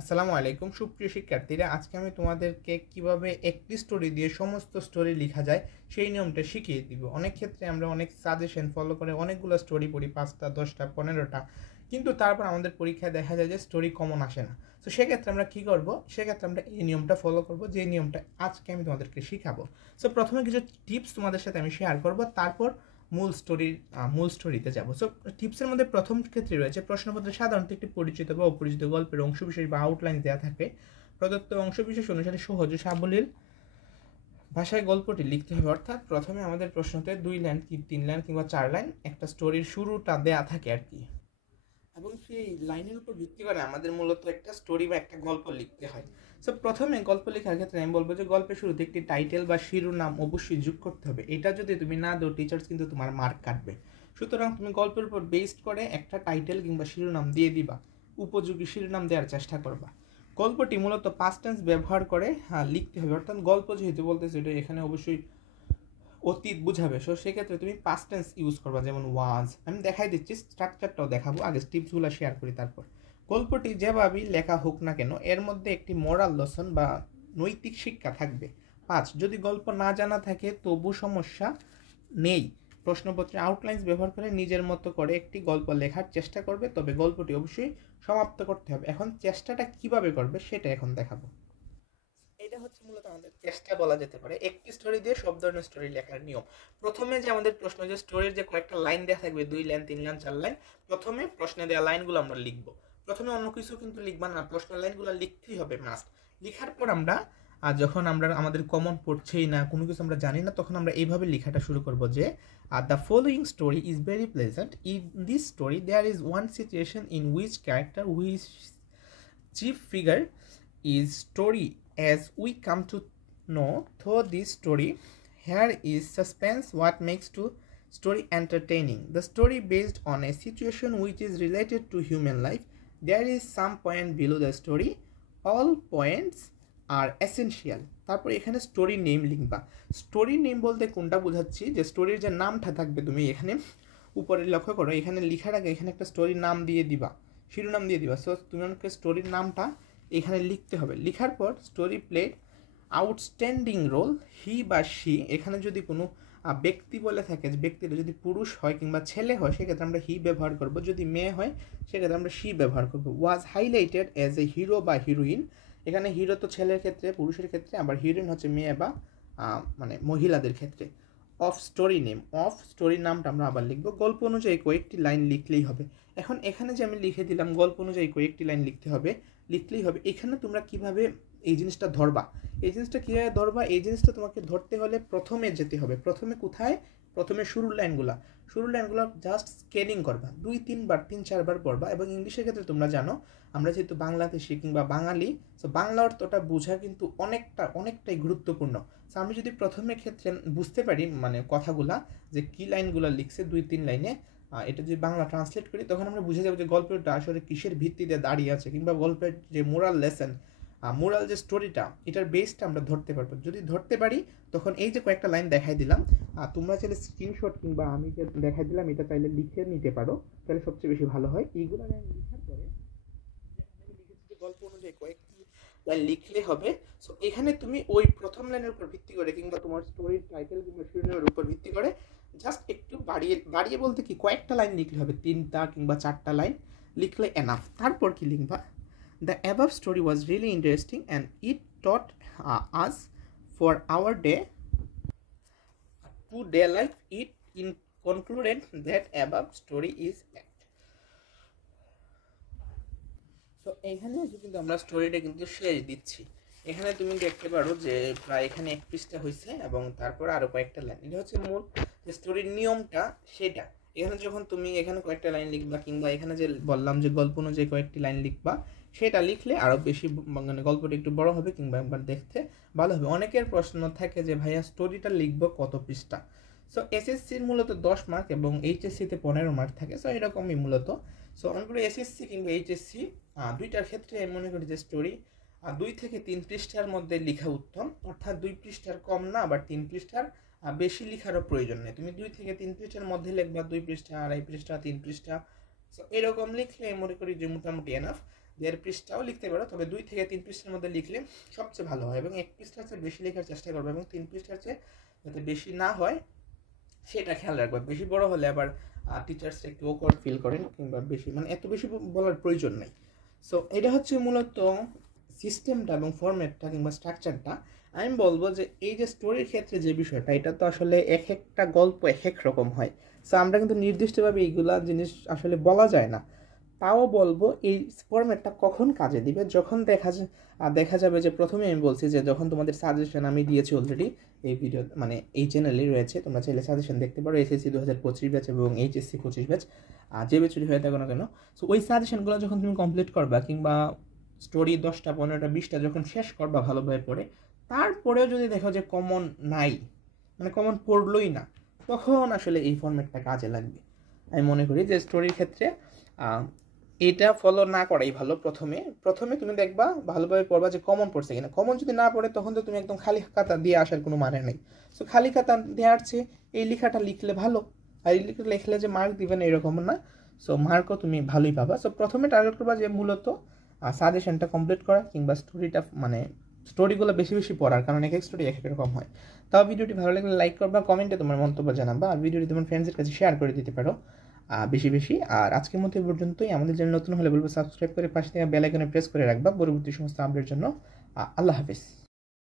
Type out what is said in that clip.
আসসালামু আলাইকুম সুপ্রিয় শিক্ষার্থীরা, আজকে আমি তোমাদেরকে কিভাবে একটি স্টোরি দিয়ে সমস্ত স্টোরি লেখা যায় সেই নিয়মটা শিখিয়ে দিব। অনেক ক্ষেত্রে আমরা অনেক সাজেশন ফলো করে অনেকগুলো স্টোরি পড়ি, 5টা 10টা 15টা, কিন্তু তারপর আমাদের পরীক্ষায় দেখা যায় যে স্টোরি কমন আসে না। তো সেক্ষেত্রে আমরা কী করব, সেক্ষেত্রে আমরা এই নিয়মটা ফলো করব, যে নিয়মটা আজকে আমি তোমাদেরকে শিখাবো। সো প্রথমে কিছু টিপস তোমাদের সাথে আমি শেয়ার করব, তারপর মূল স্টোরিতে যাব। সো টিপসের মধ্যে প্রথম ক্ষেত্রে রয়েছে, প্রশ্নপত্রে সাধারণত একটি পরিচিত বা অপরিচিত গল্পের অংশবিশেষ বা আউটলাইন দেওয়া থাকে। প্রদত্ত অংশবিশেষ অনুসারে সহজ ও সাবলীল ভাষায় গল্পটি লিখতে হবে। অর্থাৎ প্রথমে আমাদের প্রশ্নতে 2 লাইন কি 3 লাইন কিংবা 4 লাইন একটা স্টোরির শুরুটা দেয়া থাকে আর কি, এবং সেই লাইনের উপর ভিত্তি করে আমাদের মূলত একটা স্টোরি বা একটা গল্প লিখতে হয়। সো প্রথমে গল্প লেখার ক্ষেত্রে আমি বলবো যে গল্পের শুরুতে একটি টাইটেল বা শিরোনাম অবশ্যই যোগ করতে হবে। এটা যদি তুমি না দাও, টিচার্স কিন্তু তোমার মার্ক কাটবে। সুতরাং তুমি গল্পের উপর বেসড করে একটা টাইটেল কিংবা শিরোনাম দিয়ে দিবা, উপযোগী শিরোনাম দেওয়ার চেষ্টা করবা। গল্পটি মূলত পাস্ট টেন্স ব্যবহার করে লিখতে হবে। অর্থাৎ গল্প যেহেতু বলতেছে, এটা এখানে অবশ্যই অতীত বুঝাবে। সো সেক্ষেত্রে তুমি পাস্ট টেন্স ইউজ করবা, যেমন ওয়াজ। আমি দেখাই দিচ্ছি, স্ট্রাকচারটাও দেখাবো, আগে টিপসগুলো শেয়ার করি তারপর। গল্পটি যেভাবেই লেখা হোক না কেন, এর মধ্যে একটি মোরাল লেসন বা নৈতিক শিক্ষা থাকবে। 5, যদি গল্প না জানা থাকে তবু সমস্যা নেই। প্রশ্নপত্রে আউটলাইন্স ব্যবহার করে নিজের মতো করে একটি গল্প লেখার চেষ্টা করবে, তবে গল্পটি অবশ্যই সমাপ্ত করতে হবে। এখন চেষ্টাটা কিভাবে করবে সেটা এখন দেখাবো। এটা হচ্ছে মূলত আমাদের চেষ্টা বলা যেতে পারে, একটি স্টোরি দিয়ে সব ধরনের স্টোরি লেখার নিয়ম। প্রথমে যে আমাদের প্রশ্ন, যে স্টোরির যে কয়েকটা লাইন দেওয়া থাকবে, 2 লাইন 3 লাইন 4 লাইন, প্রথমে প্রশ্নে দেওয়া লাইনগুলো আমরা লিখবো। প্রথমে অন্য কিছু কিন্তু লিখবা না, প্রশ্নের লাইনগুলো লিখতেই হবে মাস্ট। লিখার পর আমরা যখন আমরা আমাদের কমন পড়ছেই না, কোনো কিছু আমরা জানি না, তখন আমরা এইভাবে লেখাটা শুরু করব যে the following story is very pleasant. In this story there is one situation in which character which chief figure is story as we come to know through this story. Here is suspense what makes to story entertaining. The story based on a situation which is related to human life. There is some point below the story. All points are essential. তারপর এখানে story name লিখবা। Story name বলতে কোনটা বোঝাচ্ছি, যে স্টোরির যে নামটা থাকবে, তুমি এখানে উপরে লক্ষ্য করো, এখানে লিখার আগে এখানে একটা স্টোরির নাম দিয়ে দিবা, শিরোনাম দিয়ে দিবা। সো তুমি আমাকে স্টোরির নামটা এখানে লিখতে হবে। লিখার পর story played outstanding role he বা শি। এখানে যদি কোনো ব্যক্তি বলে থাকে, যে ব্যক্তিটা যদি পুরুষ হয় কিংবা ছেলে হয়, সেক্ষেত্রে আমরা হি ব্যবহার করব। যদি মেয়ে হয় সেক্ষেত্রে আমরা শি ব্যবহার করব। ওয়াজ হাইলাইটেড অ্যাজ এ হিরো বা হিরোইন। এখানে হিরো তো ছেলের ক্ষেত্রে, পুরুষের ক্ষেত্রে, আবার হিরোইন হচ্ছে মেয়ে বা মানে মহিলাদের ক্ষেত্রে। অফ স্টোরি নেম, অফ স্টোরির নামটা আমরা আবার লিখবো। গল্প অনুযায়ী কয়েকটি লাইন লিখলেই হবে। এখন এখানে যে আমি লিখে দিলাম গল্প অনুযায়ী কয়েকটি লাইন লিখলেই হবে। এখানে তোমরা কিভাবে এই জিনিসটা ধরবা, এই জিনিসটা তোমাকে ধরতে হলে প্রথমে যেতে হবে। প্রথমে কোথায়? প্রথমে শুরুর লাইনগুলো জাস্ট স্ক্যানিং করবা, 2-3 বার 3-4 বার পড়বা। এবং ইংলিশের ক্ষেত্রে তোমরা জানো, আমরা যেহেতু বাংলাদেশি কিংবা বাঙালি, সো বাংলা অর্থটা বোঝা কিন্তু অনেকটাই গুরুত্বপূর্ণ। সো আমি যদি প্রথমের ক্ষেত্রে বুঝতে পারি মানে কথাগুলা, যে কী লাইনগুলো লিখছে 2-3 লাইনে, এটা যদি বাংলা ট্রান্সলেট করি, তখন আমরা বুঝে যাবো যে গল্পটা আসলে কিসের ভিত্তিতে দাঁড়িয়ে আছে, কিংবা গল্পের যে মোরাল লেসন, মোরাল যে স্টোরিটা, এটার বেসটা আমরা ধরতে পারবো। যদি ধরতে পারি, তখন এই যে কয়েকটা লাইন দেখাই দিলাম, তোমরা চাইলে স্ক্রিনশট কিংবা আমি যে দেখাই দিলাম এটা চাইলে লিখে নিতে পারো, তাহলে সবচেয়ে বেশি ভালো হয়। এইগুলো লাইন লিখার পরে গল্প অনুযায়ী কয়েকটি লাইন লিখলে হবে। সো এখানে তুমি ওই প্রথম লাইনের উপর ভিত্তি করে কিংবা তোমার স্টোরির টাইটেল কিংবা শিরোনামের উপর ভিত্তি করে জাস্ট একটু বাড়িয়ে বলতে কি কয়েকটা লাইন লিখলে হবে, 3টা কিংবা 4টা লাইন লিখলে এনাফ। তারপর কি লিখবা? The above story was really interesting and it taught us for our day-to-day life. It in concluded that above story is fact. তো এখানে কিন্তু আমরা স্টোরিটা কিন্তু শেষ দিচ্ছি। এখানে তুমি দেখতে পারো যে প্রায় এখানে 1 পৃষ্ঠা হয়েছে, এবং তারপর আরও কয়েকটা লাইন। এটা হচ্ছে মূল যে স্টোরির নিয়মটা সেটা। এখানে যখন তুমি এখানে কয়েকটা লাইন লিখবা, কিংবা এখানে যে বললাম যে গল্প অনুযায়ী কয়েকটি লাইন লিখবা, সেটা লিখলে আরও বেশি মানে গল্পটা একটু বড় হবে, কিংবা একবার দেখতে ভালো হবে। অনেকের প্রশ্ন থাকে যে ভাইয়া স্টোরিটা লিখবো কত পৃষ্ঠা? সো এসএসসির মূলত 10 মার্ক এবং এইচএসসিতে 15 মার্ক থাকে। সো এরকমই মূলত। সো অনেকগুলো এসএসসি কিংবা এইচএসসি দুইটার ক্ষেত্রে আমি মনে করি যে স্টোরি 2 থেকে 3 পৃষ্ঠার মধ্যে লেখা উত্তম। অর্থাৎ 2 পৃষ্ঠার কম না, আবার 3 পৃষ্ঠার বেশি লেখারও প্রয়োজন নেই। তুমি 2 থেকে 3 পৃষ্ঠার মধ্যে লিখবা, 2 পৃষ্ঠা, 2.5 পৃষ্ঠা, 3 পৃষ্ঠা। সো এরকম লিখলে মনে করি যে মোটামুটি এনাফ। 1.5 পৃষ্ঠাও লিখতে পারো, তবে 2 থেকে 3 পৃষ্ঠার মধ্যে লিখলে সবচেয়ে ভালো হয়, এবং 1 পৃষ্ঠার চেয়ে বেশি লেখার চেষ্টা করবে, এবং 3 পৃষ্ঠার চেয়ে যাতে বেশি না হয় সেটা খেয়াল রাখবে। বেশি বড় হলে আবার টিচার্স একটু অকওয়ার্ড ফিল করেন, কিংবা বেশি মানে এত বেশি বলার প্রয়োজন নেই। সো এটা হচ্ছে মূলত সিস্টেমটা এবং ফরম্যাটটা কিংবা স্ট্রাকচারটা। আমি বলবো যে এই যে স্টোরির ক্ষেত্রে যে বিষয়টা, এটা তো আসলে এক একটা গল্প এক এক রকম হয়। সো আমরা কিন্তু নির্দিষ্টভাবে এইগুলা জিনিস আসলে বলা যায় না। তাও বলবো এই ফরম্যাটটা কখন কাজে দিবে, যখন দেখা যাবে যে প্রথমে আমি বলছি যে যখন তোমাদের সাজেশন আমি দিয়েছি অলরেডি এই ভিডিও মানে এই চ্যানেলেই রয়েছে, তোমরা চাইলে সাজেশন দেখতে পারো, এসএসসি 2025 ব্যাচ এবং এইচএসসি 25 ব্যাচ, যে ব্যাচুরি হয়ে থাকো না কেন। সো ওই সাজেশনগুলো যখন তুমি কমপ্লিট করবা, কিংবা স্টোরি 10টা 15টা 20টা যখন শেষ করবা ভালোভাবে পড়ে, তারপরেও যদি দেখো যে কমন নাই, মানে কমন পড়লোই না, তখন আসলে এই ফরম্যাটটা কাজে লাগবে। আমি মনে করি যে স্টোরির ক্ষেত্রে এটা ফলো না করাই ভালো। প্রথমে তুমি দেখবা ভালোভাবে পড়বা যে কমন পড়ছে কিনা। কমন যদি না পড়ে, তখন তো তুমি একদম খালি খাতা দিয়ে আসার কোনো মানে নেই। সো খালি খাতা দেওয়ার চেয়ে এই লেখাটা লিখলে ভালো, আর এই লিখলে যে মার্ক দিবেন এরকম না। সো মার্কও তুমি ভালোই পাবা। সো প্রথমে টার্গেট করবা যে মূলত সাজেশনটা কমপ্লিট করা, কিংবা স্টোরিটা মানে স্টোরিগুলো বেশি বেশি পড়ার, কারণ এক এক স্টোরি এক এক রকম হয়। তাও ভিডিওটি ভালো লাগলে লাইক করবা, কমেন্টে তোমার মন্তব্য জানাবা, আর ভিডিওটি তোমার ফ্রেন্ডসের কাছে শেয়ার করে দিতে পারো বেশি বেশি। আর আজকের মতো পর্যন্তই। আমাদের চ্যানেল নতুন হলে বলবো সাবস্ক্রাইব করে পাশে থেকে বেল আইকনে প্রেস করে রাখবা পরবর্তী সমস্ত আপডেটের জন্য। আল্লাহ হাফিজ।